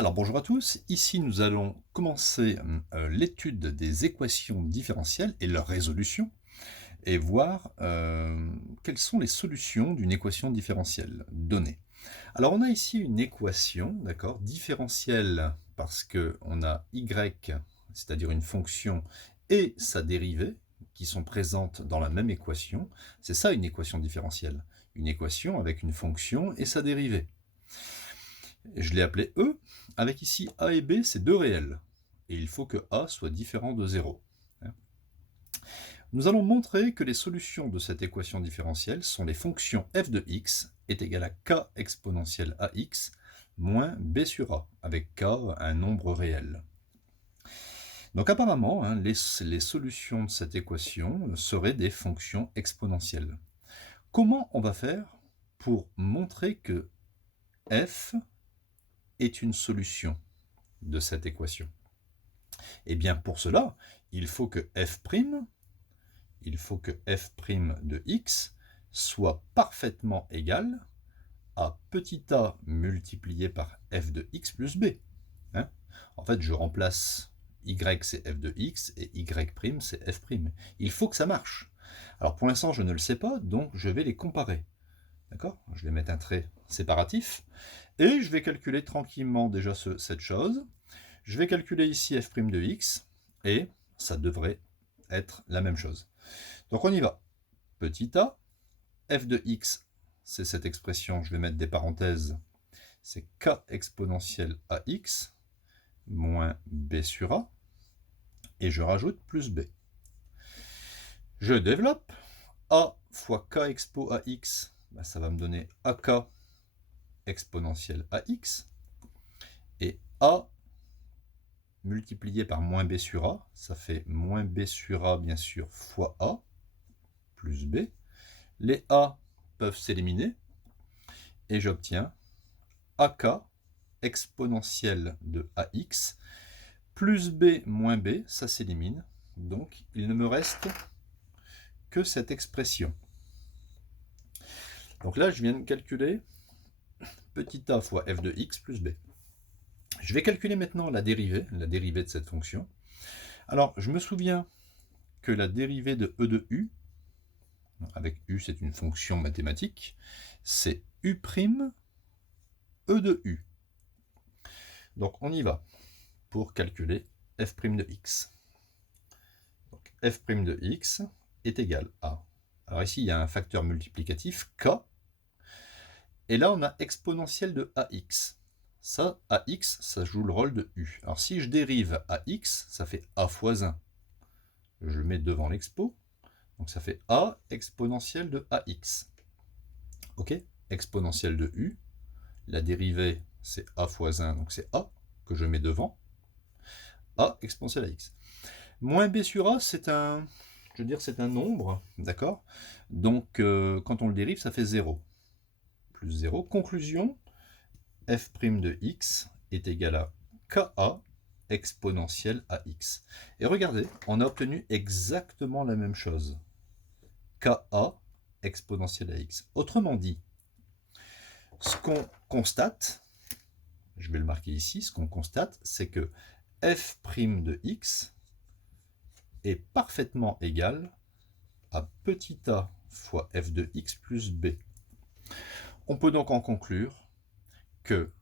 Alors bonjour à tous, ici nous allons commencer l'étude des équations différentielles et leur résolution et voir quelles sont les solutions d'une équation différentielle donnée. Alors on a ici une équation, d'accord, différentielle parce qu'on a y, c'est-à-dire une fonction, et sa dérivée qui sont présentes dans la même équation. C'est ça une équation différentielle, une équation avec une fonction et sa dérivée. Je l'ai appelé E, avec ici A et B, c'est deux réels. Et il faut que A soit différent de 0. Nous allons montrer que les solutions de cette équation différentielle sont les fonctions f de x est égal à k exponentielle ax moins b sur a, avec k un nombre réel. Donc apparemment, les solutions de cette équation seraient des fonctions exponentielles. Comment on va faire pour montrer que f est une solution de cette équation? Eh bien, pour cela, il faut que f' de x soit parfaitement égal à petit a multiplié par f de x plus b. En fait, je remplace y c'est f de x et y' c'est f'. Il faut que ça marche. Alors pour l'instant, je ne le sais pas, donc je vais les comparer. D'accord? Je vais mettre un trait séparatif et je vais calculer tranquillement déjà cette chose. Je vais calculer ici f' de x, et ça devrait être la même chose. Donc on y va. Petit a, f de x, c'est cette expression, je vais mettre des parenthèses, c'est k exponentielle ax, moins b sur a, et je rajoute plus b. Je développe, a fois k expo ax, ça va me donner ak exponentielle ax, et a multiplié par moins b sur a, ça fait moins b sur a, bien sûr, fois a, plus b. Les a peuvent s'éliminer, et j'obtiens ak exponentielle de ax, plus b moins b, ça s'élimine, donc il ne me reste que cette expression. Donc là, je viens de calculer petit a fois f de x plus b. Je vais calculer maintenant la dérivée de cette fonction. Alors, je me souviens que la dérivée de e de u, avec u c'est une fonction mathématique, c'est u' e de u. Donc on y va pour calculer f' de x. Donc f' de x est égal à... Alors ici, il y a un facteur multiplicatif, k, et là on a exponentielle de ax. Ça, ax, ça joue le rôle de u. Alors si je dérive ax, ça fait a fois 1. Je le mets devant l'expo, donc ça fait a exponentielle de ax. Ok, exponentielle de u, la dérivée c'est a fois 1, donc c'est a que je mets devant, a exponentielle ax. Moins b sur a, c'est un nombre, d'accord? Donc quand on le dérive, ça fait 0. Plus 0. Conclusion, f' de x est égal à ka exponentielle ax. Et regardez, on a obtenu exactement la même chose. Ka exponentielle ax. Autrement dit, ce qu'on constate, je vais le marquer ici, ce qu'on constate, c'est que f' de x est parfaitement égal à petit a fois f de x plus b. On peut donc en conclure que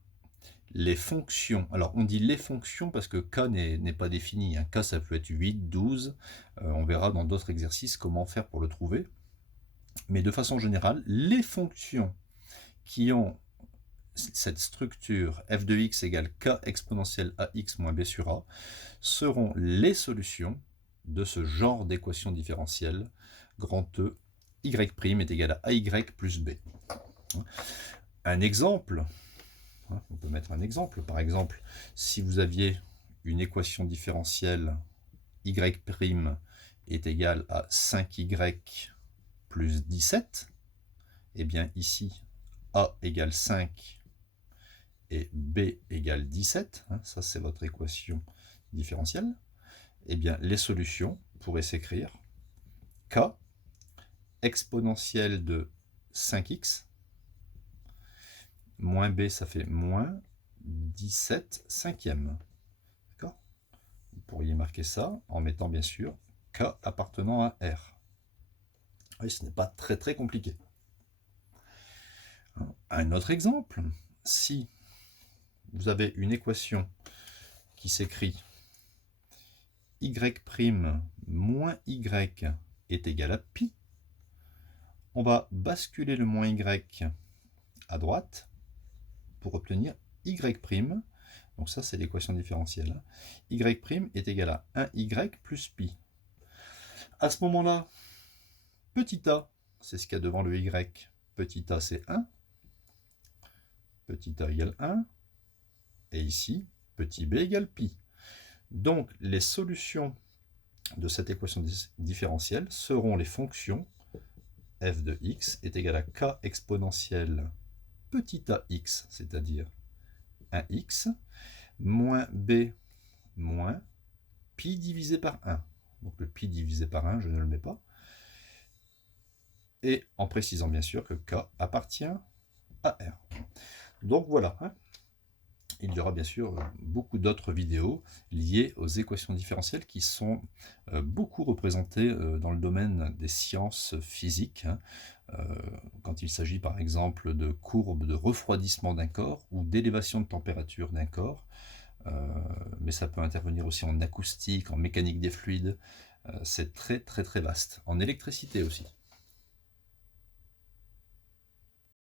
les fonctions, alors on dit les fonctions parce que k n'est pas défini, k ça peut être 8, 12, on verra dans d'autres exercices comment faire pour le trouver, mais de façon générale, les fonctions qui ont cette structure f de x égale k exponentielle ax moins b sur a seront les solutions de ce genre d'équation différentielle, grand E, y' est égal à ay plus b. Un exemple, on peut mettre un exemple, par exemple, si vous aviez une équation différentielle y' est égal à 5y plus 17, et bien ici, a égale 5 et b égale 17, ça c'est votre équation différentielle, et bien les solutions pourraient s'écrire k exponentielle de 5x, moins b ça fait moins 17 cinquièmes. D'accord? Vous pourriez marquer ça en mettant bien sûr K appartenant à R. Oui, ce n'est pas très très compliqué. Un autre exemple, si vous avez une équation qui s'écrit y' moins y est égal à pi, on va basculer le moins y à droite pour obtenir y'. Donc ça, c'est l'équation différentielle. Y' est égal à 1y plus pi. À ce moment-là, petit a, c'est ce qu'il y a devant le y. Petit a, c'est 1. Petit a égale 1. Et ici, petit b égale pi. Donc, les solutions de cette équation différentielle seront les fonctions f de x est égal à k exponentielle petit ax, c'est-à-dire 1x, moins b moins pi divisé par 1. Donc le pi divisé par 1, je ne le mets pas. Et en précisant bien sûr que k appartient à R. Donc voilà. Il y aura bien sûr beaucoup d'autres vidéos liées aux équations différentielles qui sont beaucoup représentées dans le domaine des sciences physiques, quand il s'agit par exemple de courbes de refroidissement d'un corps ou d'élévation de température d'un corps, mais ça peut intervenir aussi en acoustique, en mécanique des fluides, c'est très très très vaste, en électricité aussi.